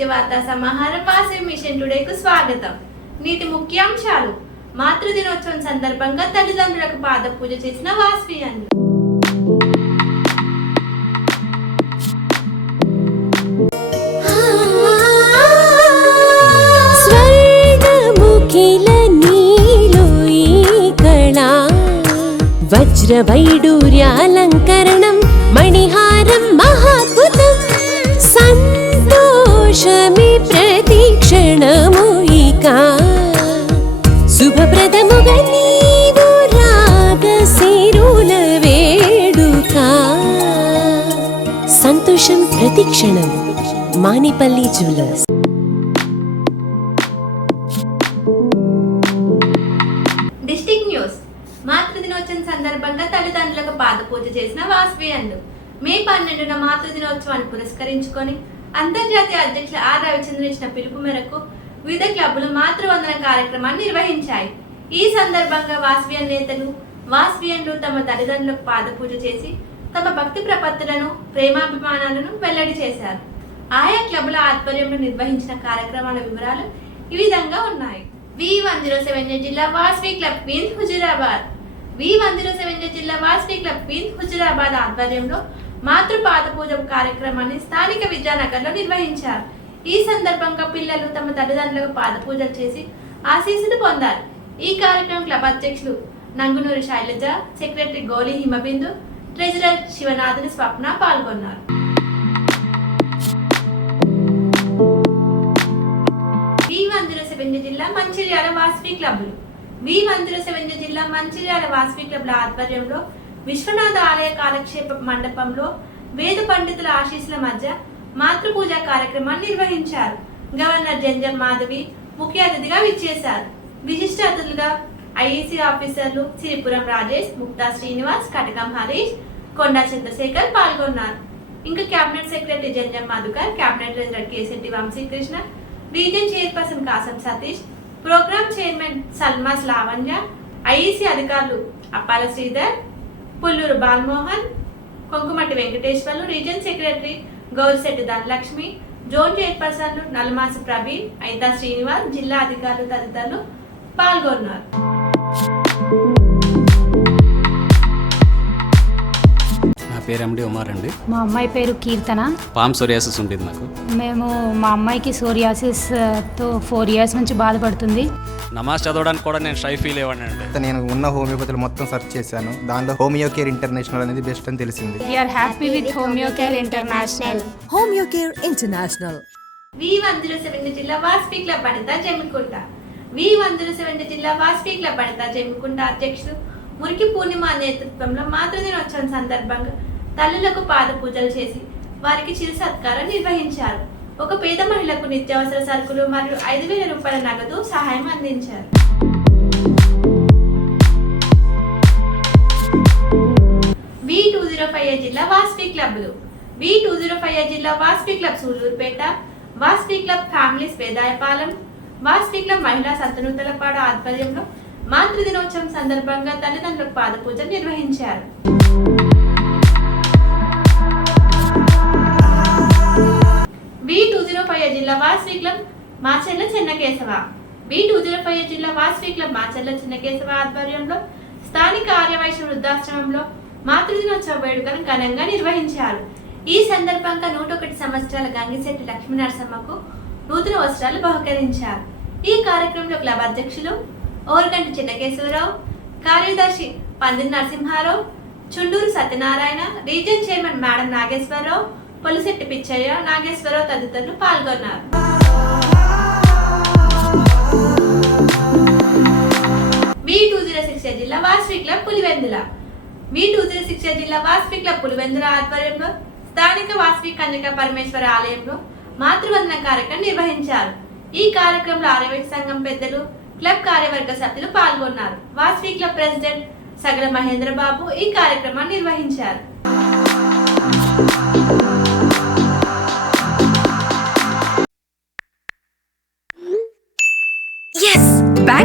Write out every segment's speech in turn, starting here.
సమాహారం వాసవి మిషన్ టుడేకు స్వాగతం. నీటి ముఖ్యాంశాలు. మాతృదినోత్సవం సందర్భంగా తల్లిదండ్రులకు పాద పూజ చేసిన వాసవియన్లు స్వర్గముఖిల నీలో వజ్రవైడూర్యాలంకరణం మణిహారం సంతోషమి ప్రతిక్షణము ఇక. శుభప్రదముగా నీవు రాగ వేడుక. సంతోషం ప్రతిక్షణం మానిపల్లి జ్యువెలర్స్. District news. మాతృదినోత్సవం సందర్భంగా తల్లిదండ్రులకు పాద పూజ చేసిన వాసవియన్లు మే పన్నెండున మాతృదినోత్సవాన్ని పురస్కరించుకొని అంతర్జాతీయ అధ్యక్షులు ఆర్ రవిచంద్ర ఇచ్చిన పిలుపు మేరకు వివిధ క్లబ్లు మాతృవందన కార్యక్రమాన్ని నిర్వహించాయి. ఈ సందర్భంగా వాస్వియన్ నేతలు వాస్వియన్లు తమ తల్లిదండ్రులకు పాదపూజ చేసి తమ భక్తి ప్రపత్తులను ప్రేమాభిమానాలను వెల్లడి చేశారు. ఆయా క్లబ్ల ఆధ్వర్యంలో నిర్వహించిన కార్యక్రమాల వివరాలు ఈ విధంగా ఉన్నాయి. వి వన్ జీరో సెవెన్ జిల్లా Vasavi club పీన్ Huzurabad. V one zero seven జిల్లా వాస్వి క్లబ్ పీన్ హుజురాబాద్ ఆధ్వర్యంలో మాతృపాద పూజ కార్యక్రమాన్ని స్థానిక విద్యానగర్లో నిర్వహించారు. ఈ సందర్భంగా పిల్లలు తమ తల్లిదండ్రులకు పాద పూజలు చేసి ఆశీస్సులు పొందారు. ఈ కార్యక్రమం క్లబ్ అధ్యక్షులు నంగునూరి శైలజ సెక్రటరీ గోలి హిమబిందు ట్రెజరర్ శివనాథుని స్వప్న పాల్గొన్నారు. వి మందిర సెవెంజ జిల్లా మంచిర్యాల వాసవి క్లబ్లు. వి మందిర సెవెంజ జిల్లా మంచిర్యాల వాసవి క్లబ్ల ఆధ్వర్యంలో విశ్వనాథ ఆలయ కాలక్షేప మండపంలో వేద పండితుల ఆశీస్సుల మధ్య మాతృపూజ కార్యక్రమాన్ని నిర్వహించారు. గవర్నర్ జంజం మాధవి ముఖ్య అతిథిగా విచ్చేశారు. విశిష్ట అతిథులుగా ఐఈసీ ఆఫీసర్లు సిరిపురం రాజేష్ ముక్తా శ్రీనివాస్ కటకం హరీష్ కొండా చంద్రశేఖర్ పాల్గొన్నారు. ఇంకా cabinet secretary Janjam Madhukar cabinet treasurer Kesetti Vamsikrishna region chairperson Kasam Satish programme chairman Salmas Lavanya IEC అధికారులు Appala Sridhar Pulluru Balmohan Konkumati Venkateswarlu region secretary Gourishetti Dhanalakshmi zone చైర్పర్సన్లు Nalmasi Praveen Aitha Srinivas జిల్లా అధికారులు తదితరులు పాల్గొన్నారు. పేరు ఎండి ఉమార్ అండి. మా అమ్మాయి పేరు కీర్తన. పామ్ సోరియాసిస్ ఉండేది నాకు మేము మా అమ్మాయికి సోరియాసిస్తో ఫోర్ ఇయర్స్ నుంచి బాధపడుతుంది. నమాజ్ చదవడానికి కూడా నేను షై ఫీల్ అయ్యాను అండి. తర్వాత నేను ఉన్న హోమియోపతులు మొత్తం సెర్చ్ చేశాను. దానిలో హోమియో కేర్ ఇంటర్నేషనల్ అనేది బెస్ట్ అని తెలిసింది. We're happy with homeo care international Homeo Care International. V one zero seven జిల్లా Vasavi club Anitha Jammikunta. V zero seven జిల్లా వాస్పీ క్లబ్ అనిత జమ్మికుంట అధ్యక్షుడు మురికి పూర్ణిమ నేతృత్వంలో మాతృదినోత్సవం సందర్భంగా తల్లులకు పాద పూజలు చేసి వారికి చిరు సత్కారం నిర్వహించారు. ఒక పేద మహిళకు నిత్యావసర సరుకులు మరియు ఐదు వేల రూపాయల నగదు సహాయం అందించారు. బి టూ జీరో ఫైవ్ జిల్లా వాస్పీ క్లబ్లు. బి టూ జీరో ఫైవ్ జిల్లా Vasavi club Sullurpeta Vasavi club families Vedayapalem Vasavi club మహిళా సంతనూతలపాడ ఆధ్వర్యంలో మాతృ దినోత్సవం సందర్భంగా తల్లిదండ్రులకు పాద పూజలు నిర్వహించారు. బి టూ జీరో ఫైవ్ జిల్లా Vasavi club Macherla Chennakesava. B two zero five జిల్లా వాస్వి క్లబ్ మాచెల్ల చెన్నకేశవ ఆధ్వర్యంలో స్థానిక ఆర్యవైశ్య వృద్ధాశ్రమంలో మాతృదినోత్సవ వేడుకను ఘనంగా నిర్వహించారు. ఈ సందర్భంగా నూట ఒకటి సంవత్సరాల గంగిశెట్టి లక్ష్మీ నరసమ్మకు నూతన వస్త్రాలు బహుకరించారు. ఈ కార్యక్రమంలో క్లబ్ అధ్యక్షులు ఓరగంటి చిన్నకేశ్వరరావు కార్యదర్శి Pandi Narasimharao Chunduru Satyanarayana region chairman madam Nageswararao Polisetti Pichaiah Nageswararao తదితరులు పాల్గొన్నారు. వి టూ జీరో సిక్స్ జిల్లా Vasavi club Pulivendula. V two zero six జిల్లా వాస్వి క్లబ్ పులివెందుల ఆధ్వర్యంలో స్థానిక వాస్వి కన్యక పరమేశ్వర ఆలయంలో మాతృవందన కార్యక్రమం నిర్వహించారు. ఈ కార్యక్రమంలో ఆర్యవైశ్య సంఘం పెద్దలు క్లబ్ కార్యవర్గ సభ్యులు పాల్గొన్నారు. వాస్వి క్లబ్ ప్రెసిడెంట్ సగల మహేంద్ర బాబు ఈ కార్యక్రమాన్ని నిర్వహించారు.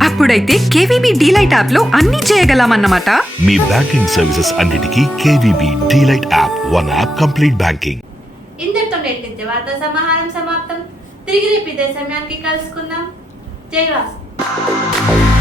అప్పుడైతే కేవీబీ డీలైట్ యాప్లో అన్ని చేయగలమన్నమాట. మీ బ్యాంకింగ్ సర్వీసెస్ అన్నిటికీ KVB DLite app one app complete banking. ఇంతటితో నేటి వార్తా సమాహారం సమాప్తం. తిరిగి రేపు ఇదే సమయానికి కలుసుకుందాం. జై వాసు.